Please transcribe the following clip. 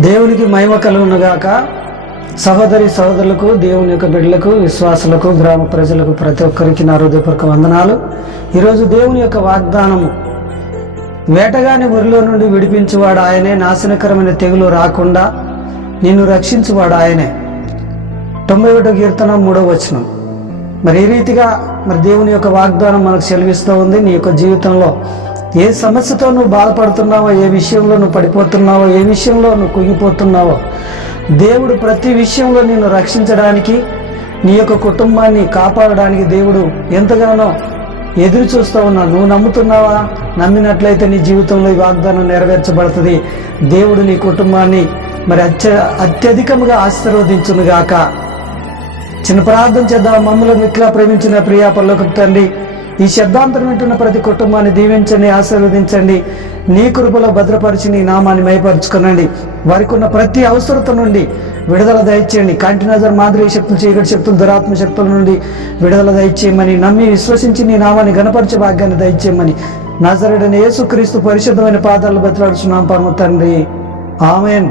దేవునికి మహిమ కలుగునుగాక. సహోదరి సహోదరులకు, దేవుని యొక్క బిడ్డలకు, విశ్వాసులకు, గ్రామ ప్రజలకు ప్రతి ఒక్కరికి నా హృదయపూర్వక వందనాలు. ఈరోజు దేవుని యొక్క వాగ్దానము, వేటగాని ఊరిలో నుండి విడిపించువాడు ఆయనే, నాశనకరమైన తెగులు రాకుండా నిన్ను రక్షించువాడు ఆయనే. 91వ కీర్తన 3వ వచనం. మరి ఈ రీతిగా దేవుని యొక్క వాగ్దానం మనకు సెలవిస్తూ ఉంది. నీ యొక్క జీవితంలో ఏ సమస్యతో నువ్వు బాధపడుతున్నావో, ఏ విషయంలో నువ్వు పడిపోతున్నావో, ఏ విషయంలో నువ్వు కుంగిపోతున్నావో, దేవుడు ప్రతి విషయంలో నిన్ను రక్షించడానికి, నీ యొక్క కుటుంబాన్ని కాపాడడానికి దేవుడు ఎంతగానో ఎదురు చూస్తూ ఉన్నాడు. నువ్వు నమ్ముతున్నావా? నమ్మినట్లయితే నీ జీవితంలో ఈ వాగ్దానం నెరవేర్చబడుతుంది. దేవుడు నీ కుటుంబాన్ని అత్యధికముగా ఆశీర్వదించునుగాక. చిన్న ప్రార్థన చేద్దాం. మమ్మల్ని ఇట్లా ప్రేమించిన ప్రియా పరలోకపు తండ్రి, ఈ శబ్దాంతరం వింటున్న ప్రతి కుటుంబాన్ని దీవించండి, ఆశీర్వదించండి. నీ కృపలో భద్రపరిచి నీ నామాన్ని మైపరుచుకునండి. వారికి ఉన్న ప్రతి అవసరత నుండి విడుదల దయచేయండి. కంటి నజర్ మాదిరి శక్తులు, చీకటి శక్తులు, దురాత్మ శక్తుల నుండి విడుదల దయచేయమని, నమ్మి విశ్వసించి నీ నామాన్ని గణపరిచే భాగ్యాన్ని దయచేయమని నజరేయుడైన యేసుక్రీస్తు పరిశుద్ధమైన పాదాలు బతిలాడుచున్నాం పరమ తండ్రి. ఆమేన్.